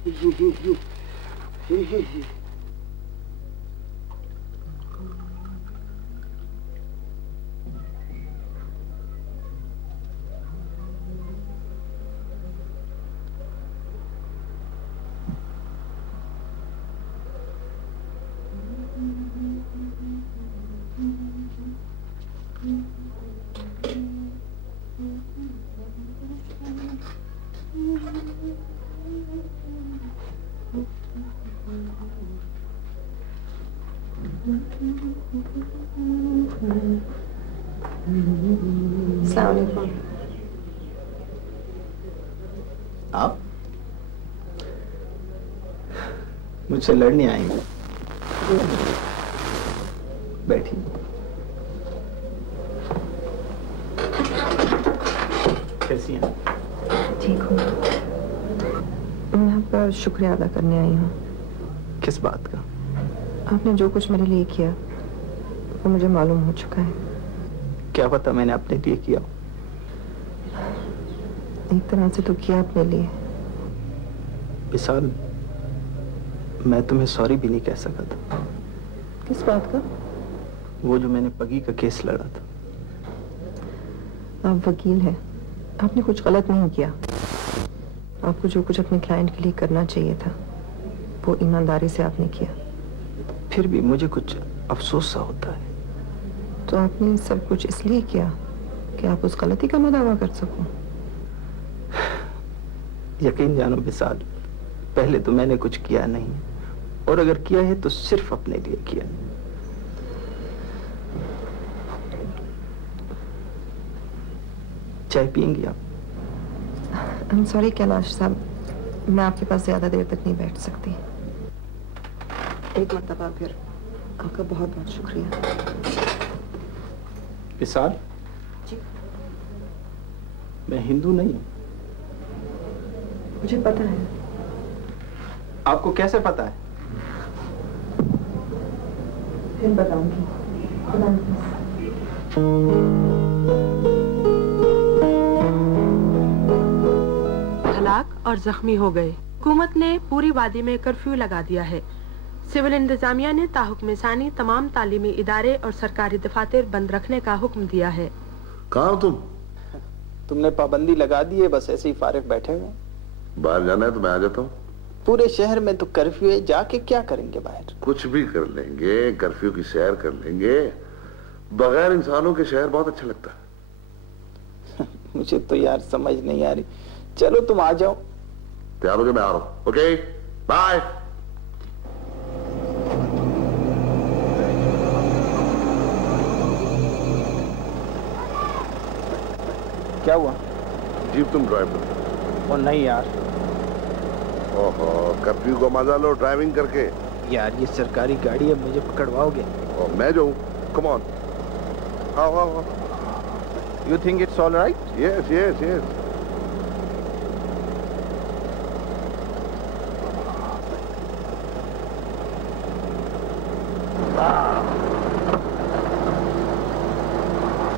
अस्सलाम वालेकुम। आप मुझसे लड़ने आएंगे? बैठिए। कैसी हैं? ठीक हूँ। मैं आपका शुक्रिया अदा करने आई हूँ। किस बात का? आपने जो कुछ मेरे लिए किया वो मुझे मालूम हो चुका है। क्या पता मैंने अपने लिए किया। एक तरह से तो किया अपने लिए। विशाल, मैं तुम्हें सॉरी भी नहीं कह सका था। किस बात का? वो जो मैंने पगी का केस लड़ा था। आप वकील हैं, आपने कुछ गलत नहीं किया। आपको जो कुछ अपने क्लाइंट के लिए करना चाहिए था वो ईमानदारी से आपने किया। फिर भी मुझे कुछ अफसोस सा होता है। तो आपने सब कुछ इसलिए किया कि आप उस गलती का मैं दावा कर सकूं। यकीन जानो विशाल, पहले तो मैंने कुछ किया नहीं, और अगर किया है तो सिर्फ अपने लिए किया। चाय पियेंगी आप? आई एम सॉरी कैलाश साहब, मैं आपके पास ज्यादा देर तक नहीं बैठ सकती। एक मर्तबा फिर आपका बहुत बहुत शुक्रिया। विशाल जी? मैं हिंदू नहीं हूं। मुझे पता है। आपको कैसे पता है? फिर बताऊंगी। खुदा हाफिज़। हलाक और जख्मी हो गए। हुकूमत ने पूरी वादी में कर्फ्यू लगा दिया है। सिविल इंतजामिया ने ताहुक्म सानी तमाम तालीमी इदारे और सरकारी दफातर बंद रखने का हुक्म दिया है। कहाँ हो तुम? तुमने पाबंदी लगा दी है, बस ऐसे ही फारिग बैठे हुए। बाहर जाना है तो मैं आ जाता हूँ। पूरे शहर में तो कर्फ्यू है, जाके क्या करेंगे बाहर? कुछ भी कर लेंगे, कर्फ्यू की सैर कर लेंगे। बगैर इंसानों के शहर बहुत अच्छा लगता है। मुझे तो यार समझ नहीं आ रही। चलो तुम आ जाओ। तैयार हो गए? मैं आ रहा हूँ। Okay, bye. क्या हुआ? जीप तुम ड्राइव करो। ओ नहीं यार। ओहो, कर्फ्यू को मजा लो ड्राइविंग करके। यार ये सरकारी गाड़ी है, मुझे पकड़वाओगे? और मैं जाऊँ? कम ऑन, आओ आओ आओ। You think it's all right? Yes yes yes.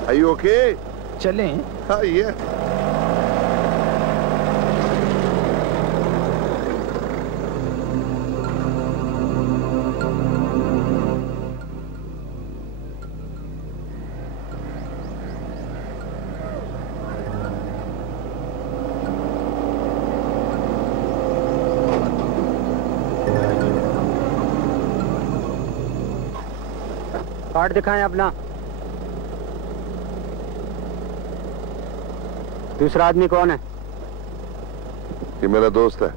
Are you okay? चलें? हाँ, yes. कार्ड दिखाएं अपना। दूसरा आदमी कौन है? ये मेरा दोस्त है।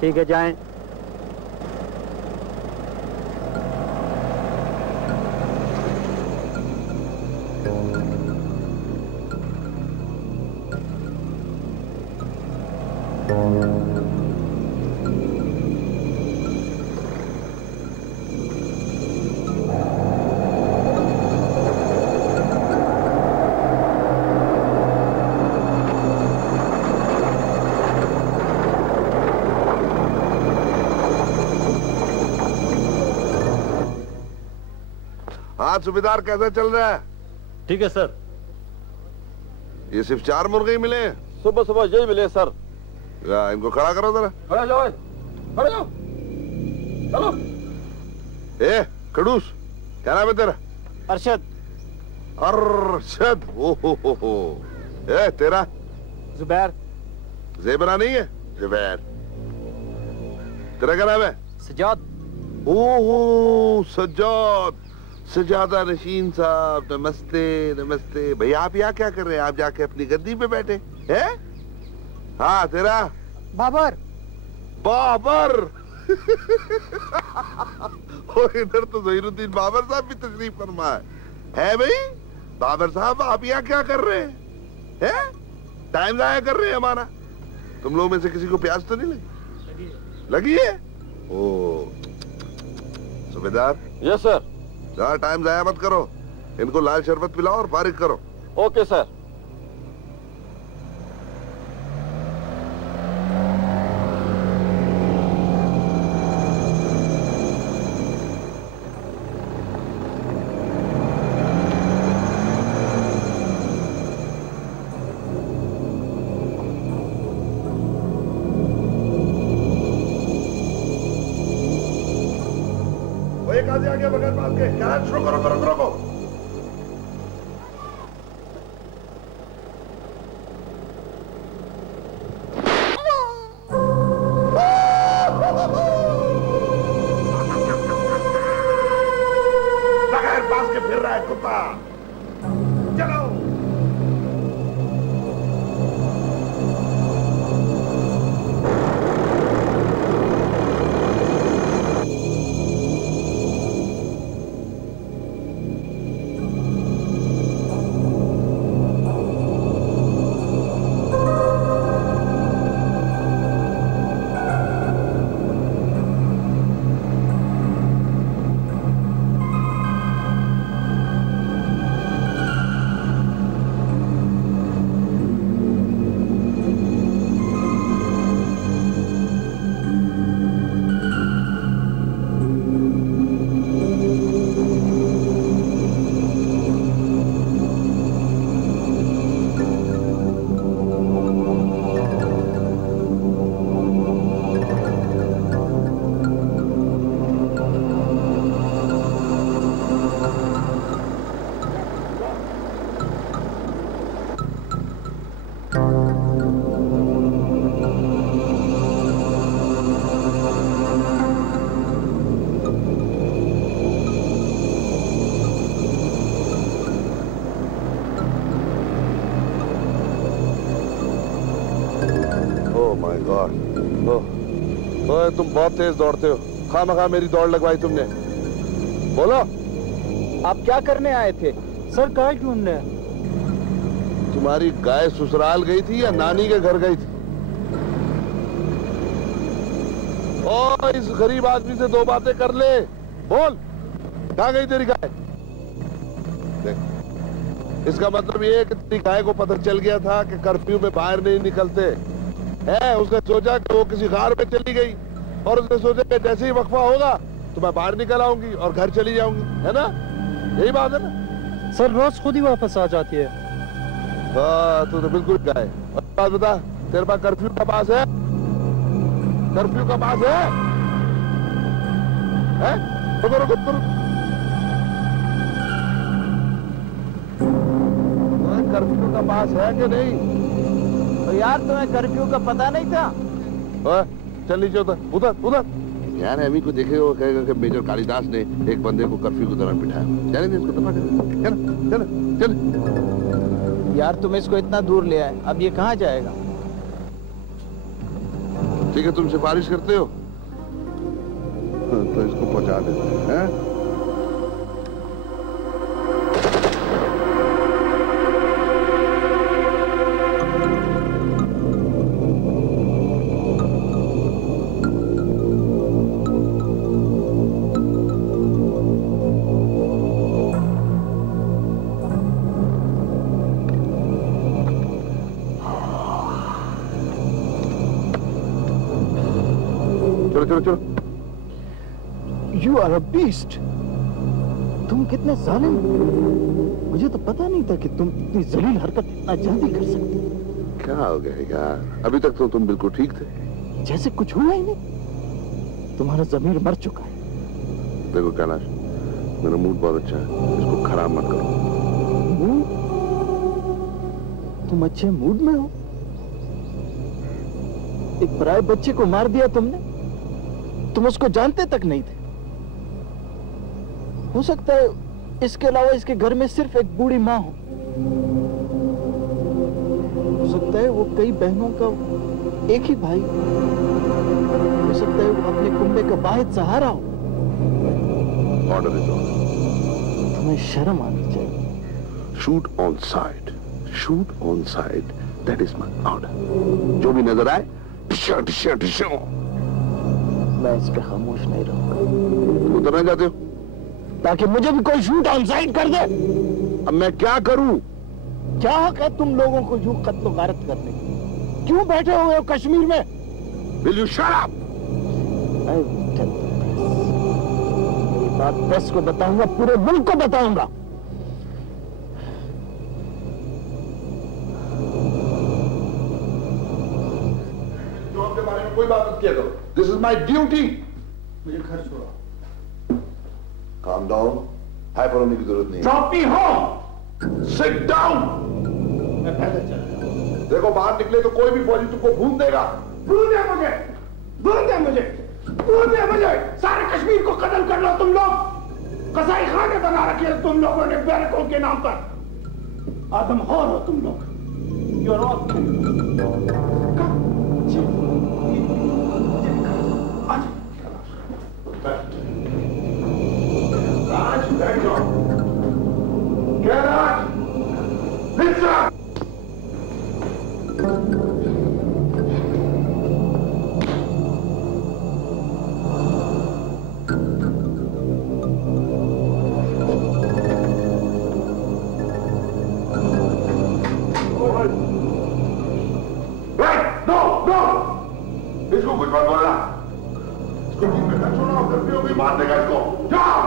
ठीक है, जाएं। हाँ सूबेदार, कैसा चल रहा है? ठीक है सर। ये सिर्फ 4 मुर्गे ही मिले हैं? सुबह सुबह यही मिले सर। या, इनको खड़ा करो जरा। खड़े जाओ, खड़े जाओ, चलो। ए खड़ूस, क्या नाम है तेरा? अरशद। अरशद, हो। ए तेरा? जुबैर। जेबरा नहीं है? जुबैर। तेरा क्या नाम है? सजाद। ओहो सज्जाद, सजादा नशीन साहब, नमस्ते नमस्ते। भैया आप यहाँ क्या कर रहे हैं? आप जाके अपनी गद्दी पे बैठे हैं? हाँ तेरा? बाबर। बाबर। ओ इधर तो ज़हीरुद्दीन बाबर साहब भी तशरीफ फरमा है भाई? बाबर साहब आप यहाँ क्या कर रहे हैं? टाइम जाया कर रहे हैं हमारा। तुम लोगों में से किसी को प्यास तो नहीं लगी है? ओ सूबेदार। Yes sir. ज्यादा टाइम जाया मत करो, इनको लाल शरबत पिलाओ और फारिग करो। Okay sir. वो एक आदमी आ गया बगैर बात के। क्या है? शुरू करो करो करो। बगैर पास के फिर रहा है कुत्ता। चलो। ओए तुम बहुत तेज दौड़ते हो, खामखा मेरी दौड़ लगवाई तुमने। बोलो आप क्या करने आए थे? सर गाय ढूंढने। तुम्हारी गाय ससुराल गई थी या नानी के घर गई थी? ओ इस गरीब आदमी से 2 बातें कर ले। बोल कहाँ गई तेरी गाय? देख इसका मतलब ये है कि तेरी गाय को पता चल गया था कि कर्फ्यू में बाहर नहीं निकलते है। उसने सोचा कि वो किसी गार में चली गई और उसने सोचा कि जैसे ही वक्फा होगा तो मैं बाहर निकल आऊंगी और घर चली जाऊंगी, है ना? यही बात है ना? सर रोज खुद ही वापस आ जाती है। हाँ तू तो बिल्कुल गाय। और बात बता, तेरे पास कर्फ्यू का पास है? कर्फ्यू का पास है? रुको रुको रुको। कर्फ्यू का पास है कि नहीं? तो यार तुम्हें कर्फ्यू का पता नहीं था? चल नीचे उधर उधर उधर। यार अमी को देखे वो कहेगा कि मेजर कालिदास ने एक बंदे को कर्फ्यू के दौरान बिठाया। जाने दे इसको, दफा कर। चल चल चल। यार तुम इसको इतना दूर ले आए, अब ये कहाँ जाएगा? ठीक है तुम सिफारिश करते हो तो इसको पहुंचा देते हैं। चलो चलो चलो। You are a beast. तुम कितने जालिम हो। मुझे तो पता नहीं था कि तुम इतनी जलील हरकत इतना जल्दी कर सकते। क्या हो गया यार, अभी तक तो तुम बिल्कुल ठीक थे। जैसे कुछ हुआ ही नहीं। तुम्हारा जमीर मर चुका है। देखो कैलाश, मेरा मूड बहुत अच्छा है, इसको खराब मत करो। मूड? तुम अच्छे मूड में हो? एक पराये बच्चे को मार दिया तुमने। तुम उसको जानते तक नहीं थे। हो सकता है इसके अलावा इसके घर में सिर्फ एक बूढ़ी माँ हो सकता है वो कई बहनों का एक ही भाई हो सकता है वो अपने कुंबे का वाहिद सहारा हो। Order is on. तुम्हें शर्म आनी चाहिए। Shoot on side, shoot on side, that is my order. जो भी नजर आए टिशो टिशो टिशो। मैं इस पे खामोश नहीं रहूंगा। तुम उतरना चाहते हो? ताकि मुझे भी कोई शूट ऑन साइड कर दे। अब मैं क्या करूं? क्या हक है तुम लोगों को यूं कत्ल गारत करने की? क्यों बैठे हुए हो कश्मीर में? Will you shut up? ये बात प्रेस को बताऊंगा, पूरे मुल्क को बताऊंगा। जो आपके बारे में कोई बात मत किया करो। This is my duty. मुझे घर छोड़ो। काम डाउन, हाइपर होने की जरूरत नहीं। Drop me home. Sit down. मैं पैदल चल रहा हूं। देखो बाहर निकले तो कोई भी फौजी तुमको भून देगा। भूल दे मुझे, भूल दे मुझे, भूल दे मुझे। सारे कश्मीर को कत्ल कर लो तुम लोग। कसाई खाने बना रखे हैं तुम लोगों ने बैरकों के नाम पर। आदमखोर हो तुम लोग। यू आर ऑल राज, बैठ जाओ। क्या राज? लिट्सा! इसको कुछ मत बोलना। इसको ठीक करना छोड़ो, कर्फ्यू भी मार देगा इसको। जाओ।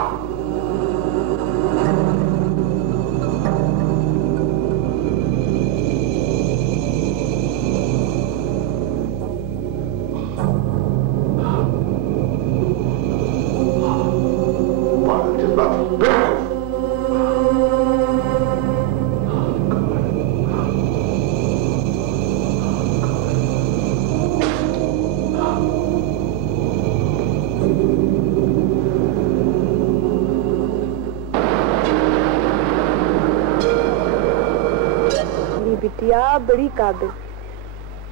बिटिया बड़ी काबिल।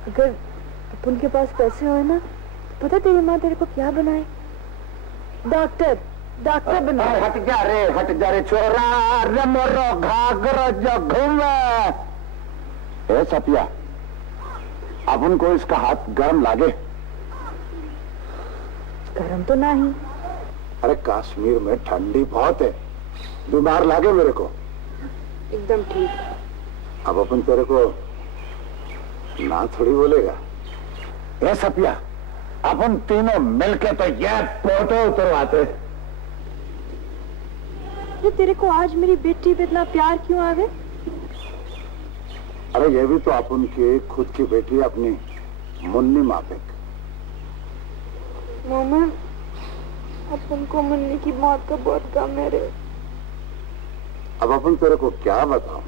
अगर अपन के पास पैसे हो ना तो पता तेरी माँ तेरे को क्या बनाए? डॉक्टर, डॉक्टर बनाए। हट जा रे छोरा। अरे मोरो घाघरा जो घूमे। ए सपिया, अपन को इसका हाथ गरम लागे? गरम तो नहीं। अरे कश्मीर में ठंडी बहुत है, बीमार लागे मेरे को। एकदम ठीक। अब अपन तेरे को ना थोड़ी बोलेगा। ए सपिया, अपन तीनों मिलके तो ये फोटो उतरवाते। ये तेरे को आज मेरी बेटी पे इतना प्यार क्यों आ गए? अरे ये भी तो अपन की खुद की बेटी अपनी मुन्नी मापिक। मामा, अपन को मुन्नी की मौत का बहुत गम है रे। अब अपन तेरे को क्या बताऊं?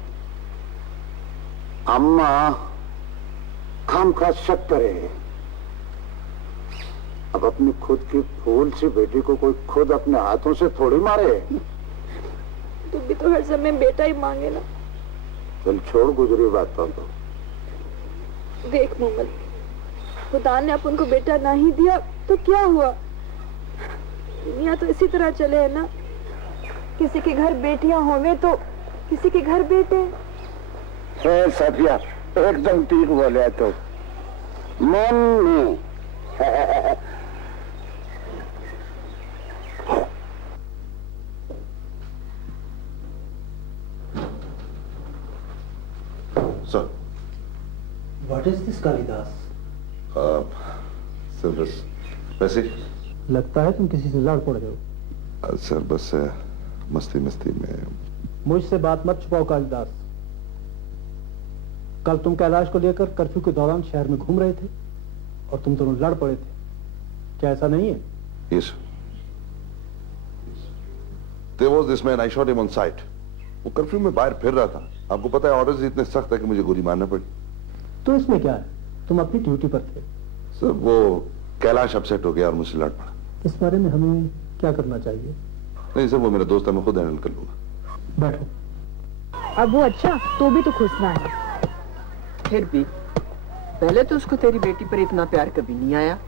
अम्मा खाम खा शक करे। अब अपनी खुद की फूल सी बेटी को कोई खुद अपने हाथों से थोड़ी मारे। तू भी तो हर समय बेटा ही मांगे ना। चल छोड़ गुजरी बातों तो। देख मोहम्मद, खुदा ने अपन को बेटा नहीं दिया तो क्या हुआ? दुनिया तो इसी तरह चले है ना। किसी के घर बेटियां होवे तो किसी के घर बेटे। सफिया एकदम ठीक बोले तो। Munni sir, What is this, Kalidas? Sir बस वैसे लगता है तुम किसी से लड़ पड़ गए हो। सर बस मस्ती मस्ती में। मुझसे बात मत छुपाओ कालिदास। कल तुम कैलाश को लेकर कर्फ्यू के दौरान शहर में घूम रहे थे और तुम दोनों लड़ पड़े थे, क्या ऐसा नहीं है? Yes. There was this man, I shot him on sight. वो कर्फ्यू में बाहर फिर रहा था। आपको पता है ऑर्डर्स इतने सख्त है कि मुझे गोली मारना पड़ी। तो इसमें क्या है, तुम अपनी ड्यूटी पर थे। सर वो कैलाश अपसेट हो गया और मुझसे लड़ पड़ा। इस बारे में हमें क्या करना चाहिए? नहीं सर, वो मेरा दोस्त है, मैं खुद हैंडल कर लूंगा। बैठो। अब वो अच्छा तो भी तो खुश ना है। फिर भी पहले तो उसको तेरी बेटी पर इतना प्यार कभी नहीं आया।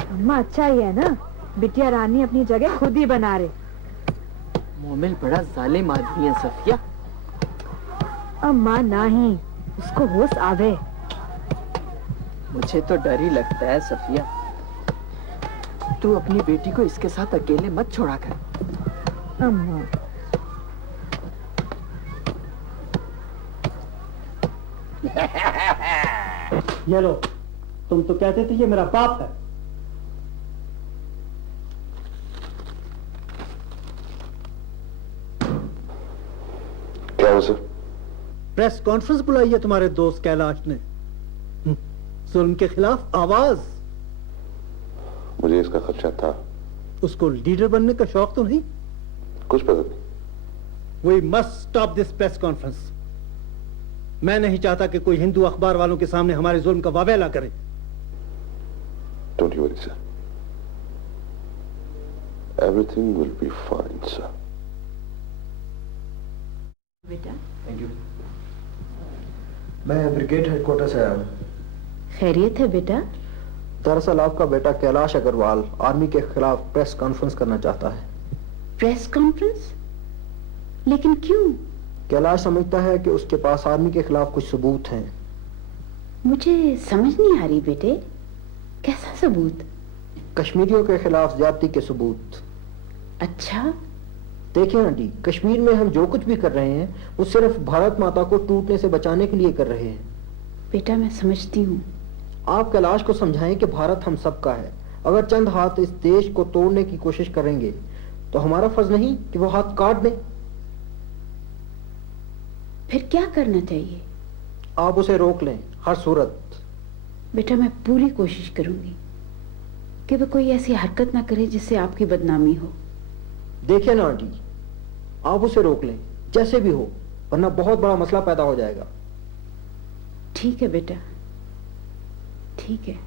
अम्मा अच्छा ही है ना, बिटिया रानी अपनी जगह खुद ही बना रहे। मोमिल बड़ा जालिम आदमी है सफिया। अम्मा नहीं, उसको होश आवे। मुझे तो डर ही लगता है सफिया। तू अपनी बेटी को इसके साथ अकेले मत छोड़ा कर। अम्मा ये लो, तुम तो कहते थे ये मेरा बाप है। क्या हो सर? प्रेस कॉन्फ्रेंस बुलाई है तुम्हारे दोस्त कैलाश ने, जुल्म के खिलाफ आवाज। मुझे इसका खदशा था। उसको लीडर बनने का शौक तो नहीं? कुछ पता नहीं। We must stop this press conference. मैं नहीं चाहता कि कोई हिंदू अखबार वालों के सामने हमारे जुल्म का वावेला करे। Don't you worry sir, everything will be fine sir. बेटा मैं ब्रिगेड हेडक्वार्टर से आया हूँ। खैरियत है बेटा? दरअसल आपका बेटा कैलाश अग्रवाल आर्मी के खिलाफ प्रेस कॉन्फ्रेंस करना चाहता है। Press conference? लेकिन क्यों? कैलाश समझता है कि उसके पास आर्मी के खिलाफ कुछ सबूत हैं। मुझे समझ नहीं आ रही बेटे, कैसा सबूत? कश्मीरियों के खिलाफ ज्यादती के सबूत। अच्छा देखिए आंटी, कश्मीर में हम जो कुछ भी कर रहे हैं वो सिर्फ भारत माता को टूटने से बचाने के लिए कर रहे हैं। बेटा मैं समझती हूँ। आप कैलाश को समझाएं कि भारत हम सबका है। अगर चंद हाथ इस देश को तोड़ने की कोशिश करेंगे तो हमारा फर्ज नहीं कि वो हाथ काट दें। फिर क्या करना चाहिए? आप उसे रोक लें हर सूरत। बेटा मैं पूरी कोशिश करूंगी कि वो कोई ऐसी हरकत ना करे जिससे आपकी बदनामी हो। देखिए ना आंटी, आप उसे रोक लें जैसे भी हो, वरना बहुत बड़ा मसला पैदा हो जाएगा। ठीक है बेटा, ठीक है।